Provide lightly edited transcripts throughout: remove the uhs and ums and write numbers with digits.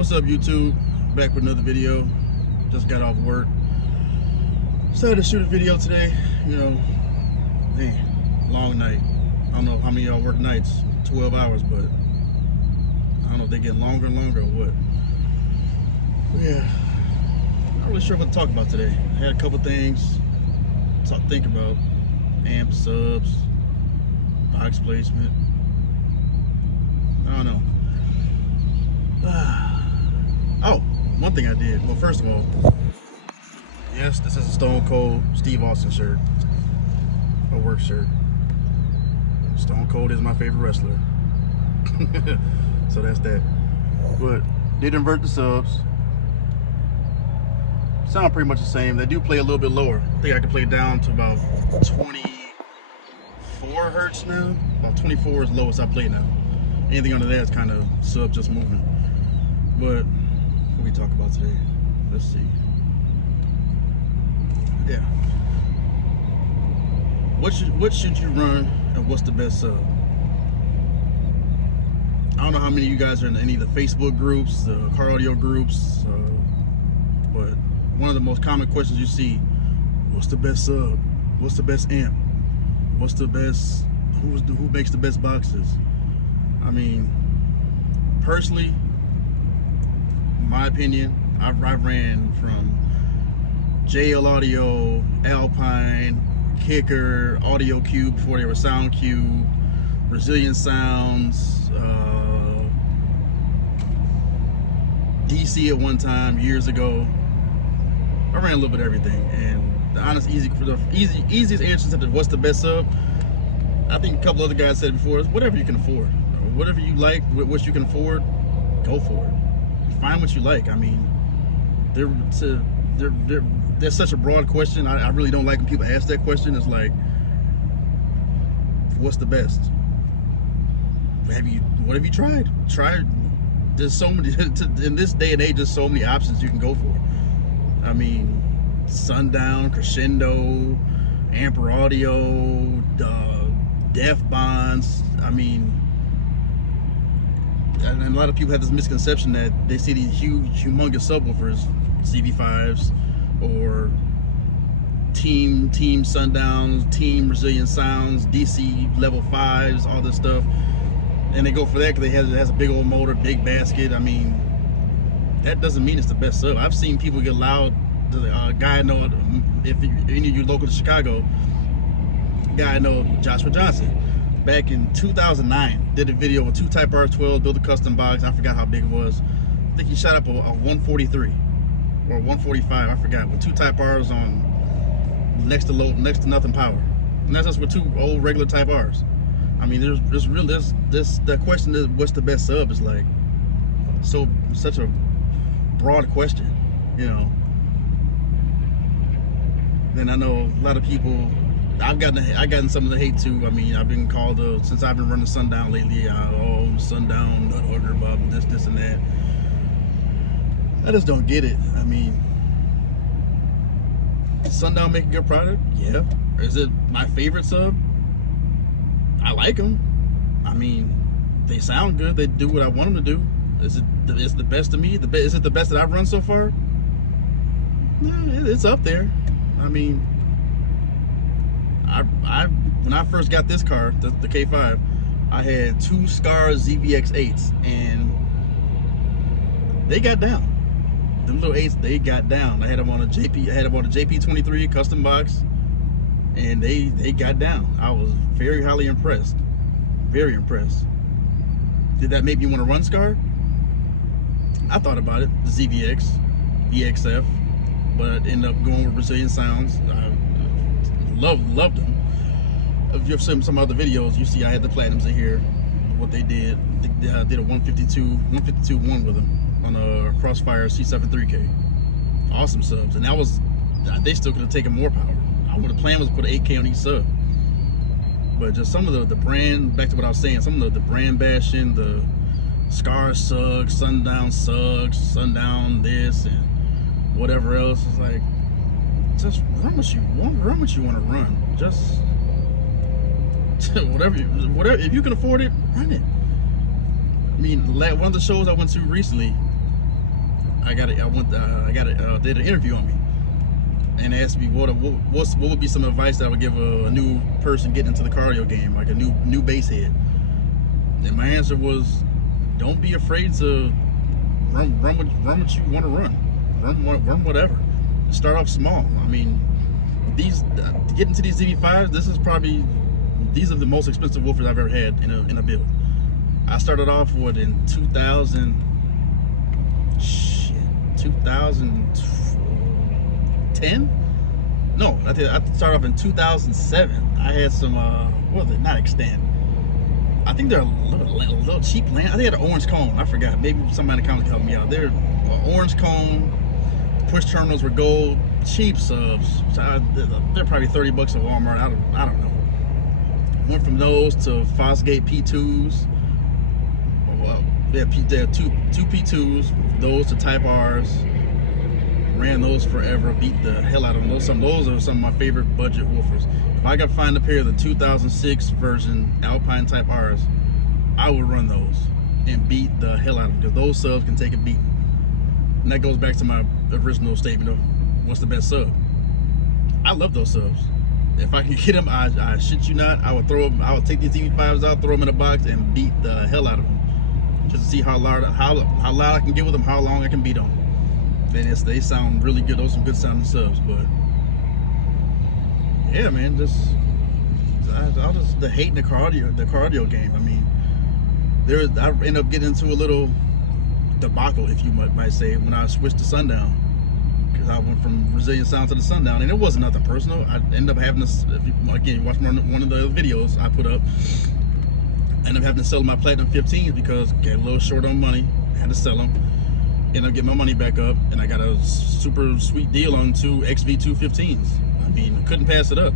What's up, YouTube? Back with another video. Just got off work. Decided to shoot a video today. You know, hey, long night. I don't know how many of y'all work nights, 12 hours, but I don't know if they get longer and longer or what. But yeah, not really sure what to talk about today. I had a couple things to think about. Amp subs, box placement. I don't know. Oh, one thing I did. Well, first of all, yes, this is a Stone Cold Steve Austin shirt, a work shirt. Stone Cold is my favorite wrestler, so that's that. But did invert the subs. Sound pretty much the same. They do play a little bit lower. I think I can play down to about 24 hertz now. About 24 is the lowest I play now. Anything under that is kind of sub just moving. But what we talk about today? Let's see. Yeah. What should you run, and what's the best sub? I don't know how many of you guys are in any of the Facebook groups, the car audio groups, but one of the most common questions you see: what's the best sub? What's the best amp? What's the best? Who makes the best boxes? I mean, personally, my opinion, I ran from JL Audio, Alpine, Kicker, Audio Cube before they were Sound Cube, Brazilian Sounds, DC at one time years ago. I ran a little bit of everything, and the honest, easiest answer to what's the best sub, I think a couple other guys said it before, is whatever you can afford. Whatever you like, what you can afford, go for it. Find what you like. I mean, there's such a broad question. I really don't like when people ask that question. It's like, what's the best? What have you tried? There's so many in this day and age. There's so many options you can go for. I mean, Sundown, Crescendo, Amper Audio, Def Bonds. I mean, and a lot of people have this misconception that they see these huge, humongous subwoofers, CV5s, or Team Sundowns, Team Brazilian Sounds, DC level 5s, all this stuff, and they go for that because it has a big old motor, big basket. I mean, that doesn't mean it's the best sub. I've seen people get loud. A guy I know, if any of you local to Chicago, a guy I know, Joshua Johnson, back in 2009, did a video with 2 Type R12, built a custom box. I forgot how big it was. I think he shot up a 143 or 145. I forgot, with 2 Type Rs on next to nothing power, and that's just with 2 old regular Type Rs. I mean, that question is what's the best sub is like such a broad question, you know. And I know a lot of people. I've gotten some of the hate too. I mean, I've been called since I've been running Sundown lately. Oh, Sundown, nut hugger, bub, this and that. I just don't get it. I mean, does Sundown make a good product? Yeah. Is it my favorite sub? I like them. I mean, they sound good. They do what I want them to do. Is it the best of me? Is it the best that I've run so far? Yeah, it's up there. I mean, when I first got this car, the K5, I had 2 Scar ZVX8s, and they got down. The little 8s, they got down. I had them on a JP23 custom box, and they got down. I was very highly impressed. Very impressed. Did that make me want to run Scar? I thought about it, the ZVX, VXF, but ended up going with Brazilian Sounds. I loved them. If you've seen some other videos, you see I had the Platinums in here. What they did, they did a 152.1 with them on a Crossfire C73K. Awesome subs, and they still could have taken more power. The plan was to put an 8K on each sub, but just some of the brand. Back to what I was saying, some of the brand bashing, the Scar sucks, Sundown sucks, Sundown this and whatever else. It's like, just run what you want to run. Just whatever, if you can afford it, run it. I mean, one of the shows I went to recently, did an interview on me, and asked me what would be some advice that I would give a new person getting into the cardio game, like a new base head. And my answer was, don't be afraid to run what you want to run whatever. Start off small. I mean, to get into these ZV5s, these are the most expensive woofers I've ever had in a build. I started off in 2010? No, I started off in 2007. I had some, what was it? Not extant. I think they're a little cheap land. I think they had an orange cone. I forgot. Maybe somebody in the comments can help me out. They're orange cone. Push terminals were gold. Cheap subs. So they're probably $30 at Walmart. I don't know. Went from those to Fosgate P2s. Well, yeah, two P2s. Those to Type Rs. Ran those forever. Beat the hell out of them. Those are some of my favorite budget woofers. If I could find a pair of the 2006 version Alpine Type Rs, I would run those and beat the hell out of them, because those subs can take a beating. And that goes back to my original statement of what's the best sub. I love those subs. If I can get them, I shit you not, I would take these ZV5s out, throw them in a box, and beat the hell out of them, just to see how loud I can get with them, how long I can beat them. And they sound really good. Those are some good sounding subs. But yeah, man, the hating the cardio game. I mean, I ended up getting into a little debacle, if you might say, when I switched to Sundown, because I went from Resilient Sound to the Sundown, and it wasn't nothing personal. I ended up having this, again, you watch one of the videos I put up, I ended up having to sell my Platinum 15s because I got a little short on money. I had to sell them. Ended up getting my money back up, and I got a super sweet deal on two XV215s. I mean, I couldn't pass it up.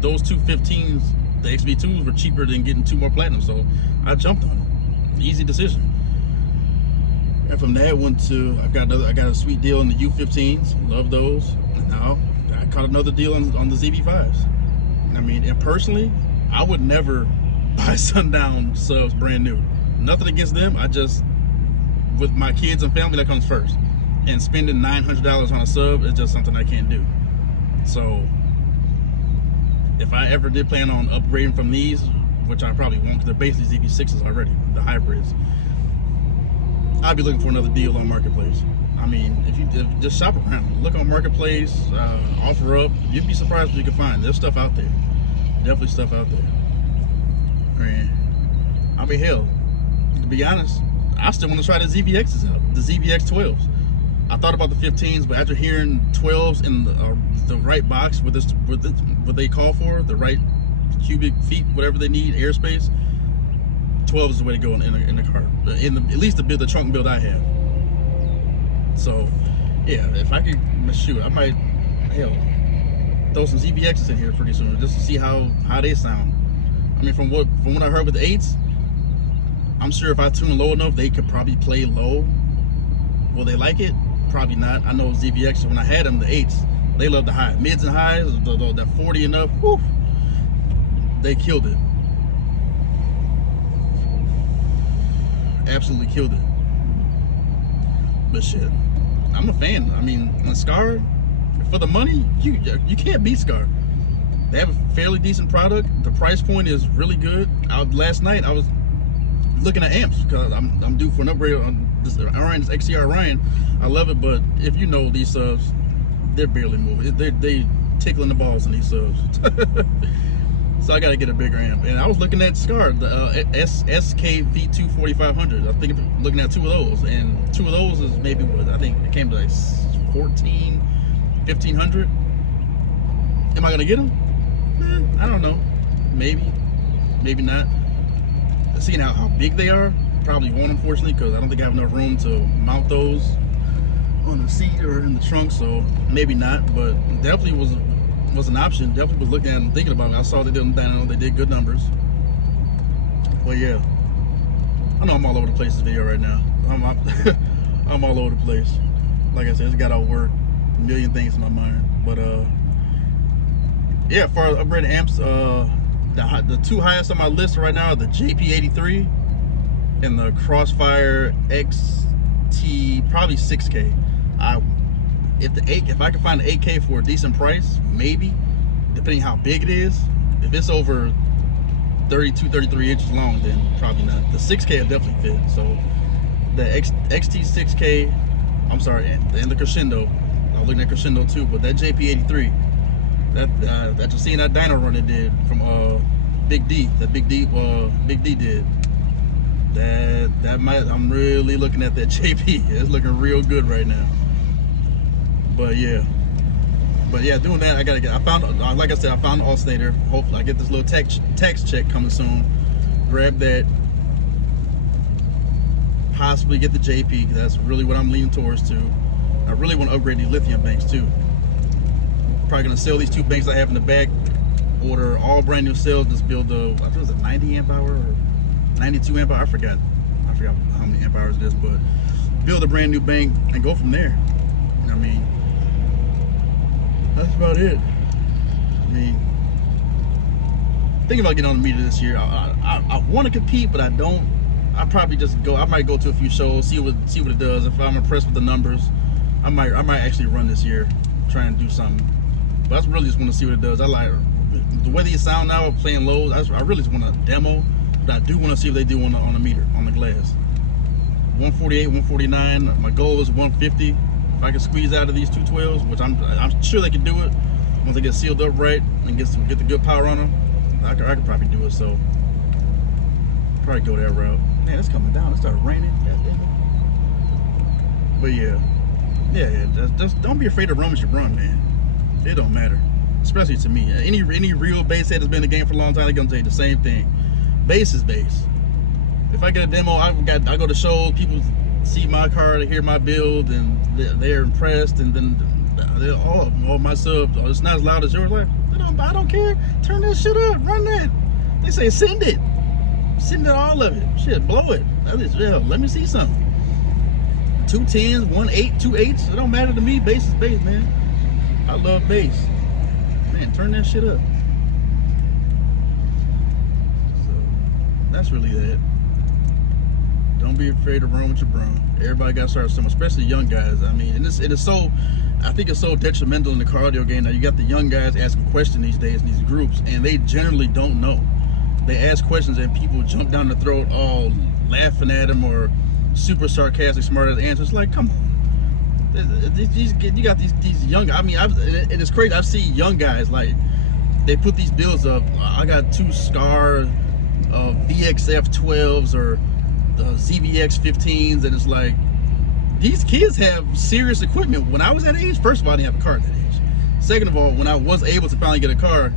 Those two 15s, the XV2s, were cheaper than getting 2 more Platinum, so I jumped on it. Easy decision. And from there, I got a sweet deal on the U15s. Love those. And now I caught another deal on the ZV5s. I mean, and personally, I would never buy Sundown subs brand new. Nothing against them. With my kids and family, that comes first. And spending $900 on a sub is just something I can't do. So if I ever did plan on upgrading from these, which I probably won't, because they're basically ZV6s already, the hybrids, I'd be looking for another deal on Marketplace. I mean, if you just shop around, look on Marketplace, offer up, you'd be surprised what you can find. There's stuff out there. Definitely stuff out there. Man, I mean, hell, to be honest, I still want to try the ZVXs out, the ZVX 12s. I thought about the 15s, but after hearing 12s in the right box with what they call for, the right cubic feet, whatever they need, airspace, 12 is the way to go in the car. At least the trunk build I have. So, yeah, if I could shoot, I might, hell, throw some ZVXs in here pretty soon just to see how they sound. I mean, from what I heard with the 8s, I'm sure if I tune low enough, they could probably play low. Will they like it? Probably not. I know ZVX, when I had them, the 8s, they love the high. Mids and highs, that 40 and up, whew, they killed it. Absolutely killed it. But shit, I'm a fan. I mean, on Scar, for the money, you can't beat Scar. They have a fairly decent product. The price point is really good. Last night I was looking at amps because I'm due for an upgrade on this XCR Orion. I love it, but if you know these subs, they're barely moving. They tickling the balls in these subs. So I got to get a bigger amp. And I was looking at Scar, the SKV2 4500. I think I'm looking at 2 of those, and 2 of those is maybe what I think it came to like 1500. Am I gonna get them? I don't know. Maybe not. Seeing how big they are, probably won't, unfortunately, because I don't think I have enough room to mount those on the seat or in the trunk. So maybe not, but definitely was an option. Definitely was looking at them, thinking about it. I saw they did them. They did good numbers. Well, yeah, I know I'm all over the place this video right now. I'm all over the place. Like I said, it's got to work a million things in my mind. But yeah, for upgraded amps, the 2 highest on my list right now are the JP83 and the Crossfire probably 6K. If I can find an 8K for a decent price, maybe, depending how big it is. If it's over 32, 33 inches long, then probably not. The 6K will definitely fit. So the XT 6K, I'm sorry, and the Crescendo. I was looking at Crescendo too, but that JP83, that just seeing that dyno run it did from Big D, Big D did. I'm really looking at that JP. It's looking real good right now. But yeah, doing that, I found, like I said, I found the alternator. Hopefully I get this little tax check coming soon. Grab that. Possibly get the JP. That's really what I'm leaning towards too. I really want to upgrade these lithium banks too. Probably gonna sell these 2 banks I have in the back. Order all brand new cells. Just build the, I think it was a 90 amp hour or 92 amp hour. I forgot how many amp hours it is, but build a brand new bank and go from there. I mean, that's about it. I mean, thinking about getting on the meter this year. I want to compete, but I don't. I probably just go. I might go to a few shows, see what it does. If I'm impressed with the numbers, I might actually run this year, try and do something. But I really just want to see what it does. I like the way these sound now, playing lows. I really just want to demo, but I do want to see what they do on the meter, on the glass. 148, 149. My goal is 150. If I can squeeze out of these 212s, which I'm sure they can do it once they get sealed up right and get the good power on them, I could probably do it. So probably go that route. Man, it's coming down. It started raining. But yeah. Just don't be afraid to run with your run, man. It don't matter, especially to me. Any real bass head that's been in the game for a long time, they're gonna tell you the same thing. Bass is bass. If I get a demo, I go to shows. People see my car, they hear my build, and they're impressed, and then they're my subs, it's not as loud as yours. Like, I don't care. Turn that shit up, run that. They say send it all of it. Shit, blow it. Let me see something. 2 10s, 1 8, 2 8s. It don't matter to me. Bass is bass, man. I love bass. Man, turn that shit up. So that's really it. Don't be afraid to run with your brum. Everybody got to start somewhere, especially young guys. I mean, I think it's so detrimental in the car audio game. Now you got the young guys asking questions these days in these groups, and they generally don't know. They ask questions and people jump down the throat, all laughing at them or super sarcastic, smart ass answers. Like, come on. You got these young. I mean, and it's crazy. I see young guys like they put these builds up. I got 2 Scar VXF 12s or the ZVX 15s, and it's like these kids have serious equipment. When I was that age, first of all, I didn't have a car at that age. Second of all, when I was able to finally get a car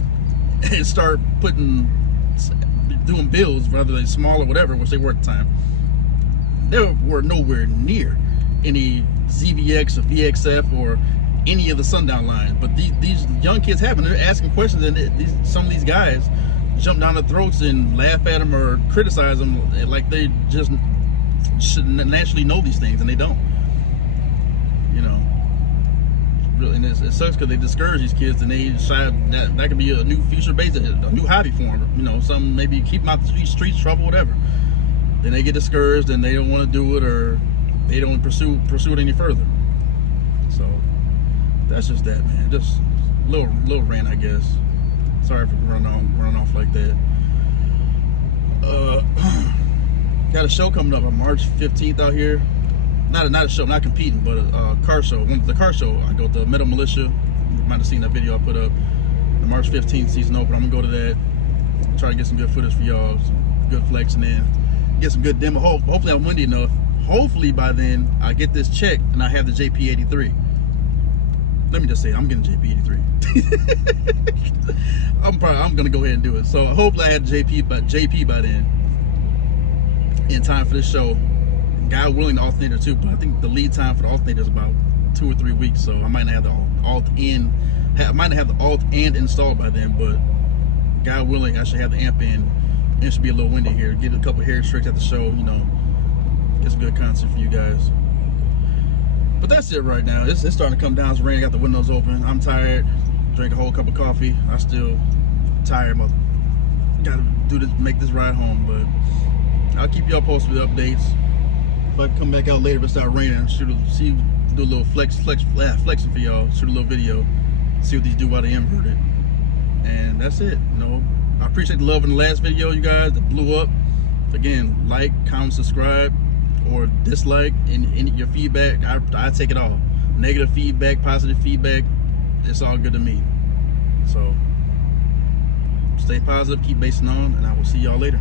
and start doing builds, whether they small or whatever, which they were at the time, they were nowhere near any ZVX or VXF or any of the Sundown lines. But these young kids haven't. They're asking questions, and some of these guys jump down their throats and laugh at them or criticize them like they just should naturally know these things, and they don't. You know, really, and it sucks because they discourage these kids, and they that could be a new future base, a new hobby for them. You know, some maybe keep them out the streets, trouble, whatever. Then they get discouraged and they don't want to do it, or they don't pursue it any further. So that's just that, man. Just a little rant, I guess. Sorry for running off like that. Got a show coming up on March 15th out here. Not a show, not competing, but a car show. The car show. I go to Metal Militia. You might have seen that video I put up. The March 15th season open. I'm gonna go to that. Try to get some good footage for y'all, some good flexing in, get some good demo. Hopefully I'm windy enough. Hopefully by then I get this check and I have the JP83. Let me just say, I'm getting JP83. I'm gonna go ahead and do it. So hopefully I have JP by then, in time for this show. God willing, the alternator too. But I think the lead time for the alternator is about 2 or 3 weeks. So I might not have the alt and installed by then. But God willing, I should have the amp in. And it should be a little windy here. Get a couple hair tricks at the show. You know, get some good content for you guys. But that's it right now. It's starting to come down. It's raining. Got the windows open. I'm tired. Drink a whole cup of coffee. I still tired. Gotta do this, make this ride home. But I'll keep y'all posted with updates. If I come back out later, if it start raining, do a little flexing for y'all. Shoot a little video, see what these do while they inverted, and that's it. You know, I appreciate the love in the last video, you guys, that blew up. Again, like, comment, subscribe, or dislike, and your feedback, I take it all. Negative feedback, positive feedback, it's all good to me. So stay positive, keep basing on, and I will see y'all later.